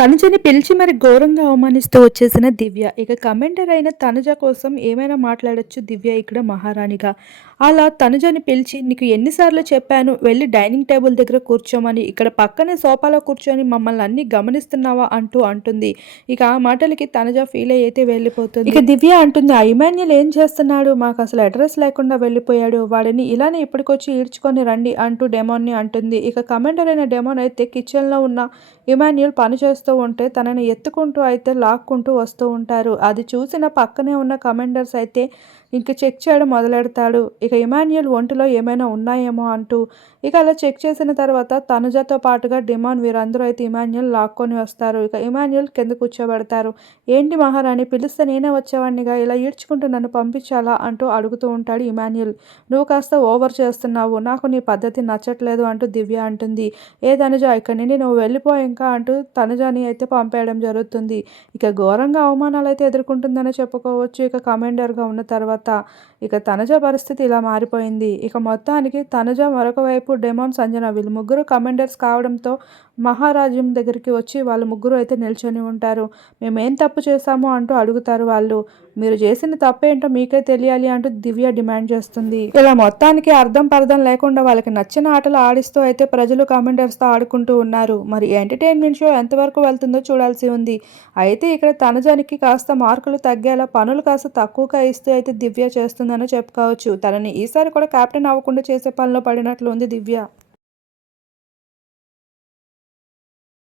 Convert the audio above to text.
తనుజని పిలిచి మరి ఘోరంగా అవమానిస్తూ వచ్చేసిన దివ్య. ఇక కమెంటర్ అయిన తనుజ కోసం ఏమైనా మాట్లాడొచ్చు దివ్య ఇక్కడ మహారాణిగా. అలా తనుజని పిలిచి నీకు ఎన్నిసార్లు చెప్పాను వెళ్ళి డైనింగ్ టేబుల్ దగ్గర కూర్చోమని ఇక్కడ పక్కనే సోఫాలో కూర్చొని మమ్మల్ని అన్ని గమనిస్తున్నావా అంటూ అంటుంది. ఇక ఆ మాటలకి తనుజ ఫీల్ అయితే వెళ్ళిపోతుంది. ఇక దివ్య అంటుంది ఐమాన్యుల్ ఏం చేస్తున్నాడు? మాకు అసలు అడ్రస్ లేకుండా వెళ్ళిపోయాడు. వాడిని ఇలానే ఇప్పటికొచ్చి ఈడ్చుకొని రండి అంటూ డెమోన్ని అంటుంది. ఇక కమెంటర్ అయిన డెమోన్ అయితే కిచెన్లో ఉన్న ఇమాన్యుల్ పని చేస్తూ ఉంటే తనని ఎత్తుకుంటూ అయితే లాక్కుంటూ వస్తూ ఉంటారు. అది చూసిన పక్కనే ఉన్న కమాండర్స్ అయితే ఇంక చెక్ చేయడం మొదలెడతాడు ఇక ఇమాన్యుయల్ ఒంటిలో ఏమైనా ఉన్నాయేమో అంటూ ఇక అలా చెక్ చేసిన తర్వాత తనుజతో పాటుగా డిమాన్ వీరందరూ అయితే ఇమాన్యుయల్ లాక్కొని వస్తారు. ఇక ఇమాన్యుయల్ కింద కూర్చోబెడతారు. ఏంటి మహారాణి పిలిస్తే నేనే వచ్చేవాడినిగా ఇలా ఈడ్చుకుంటూ నన్ను పంపించాలా? అంటూ అడుగుతూ ఉంటాడు ఇమాన్యుయల్. నువ్వు కాస్త ఓవర్ చేస్తున్నావు. నాకు నీ పద్ధతి నచ్చట్లేదు అంటూ దివ్య అంటుంది. ఏ తనుజ ఇక్కడి నుండి నువ్వు వెళ్ళిపో ఇంకా అంటూ తనుజని అయితే పంపేయడం జరుగుతుంది. ఇక ఘోరంగా అవమానాలు అయితే ఎదుర్కొంటుందని చెప్పుకోవచ్చు. ఇక కమాండర్గా ఉన్న తర్వాత ఇక తనజ పరిస్థితి ఇలా మారిపోయింది. ఇక మొత్తానికి తనజ మరొక వైపు డెమోన్ సంజన వీళ్ళు ముగ్గురు కమాండర్స్ కావడంతో మహారాజ్యం దగ్గరికి వచ్చి వాళ్ళు ముగ్గురు అయితే నిల్చొని ఉంటారు. మేము ఏం తప్పు చేశామో అంటూ అడుగుతారు వాళ్ళు. మీరు చేసిన తప్పేంటో మీకే తెలియాలి అంటూ దివ్య డిమాండ్ చేస్తుంది. ఇలా మొత్తానికి అర్థం పర్థం లేకుండా వాళ్ళకి నచ్చిన ఆటలు ఆడిస్తూ అయితే ప్రజలు కమాండర్స్తో ఆడుకుంటూ ఉన్నారు. మరి ఎంటర్టైన్మెంట్ షో ఎంతవరకు వెళ్తుందో చూడాల్సి ఉంది. అయితే ఇక్కడ తనజానికి కాస్త మార్కులు తగ్గేలా పనులు కాస్త తక్కువగా ఇస్తూ అయితే దివ్య చేస్తుందని చెప్పుకోవచ్చు. తనని ఈసారి కూడా కెప్టెన్ అవ్వకుండా చేసే పనిలో పడినట్లు ఉంది దివ్య.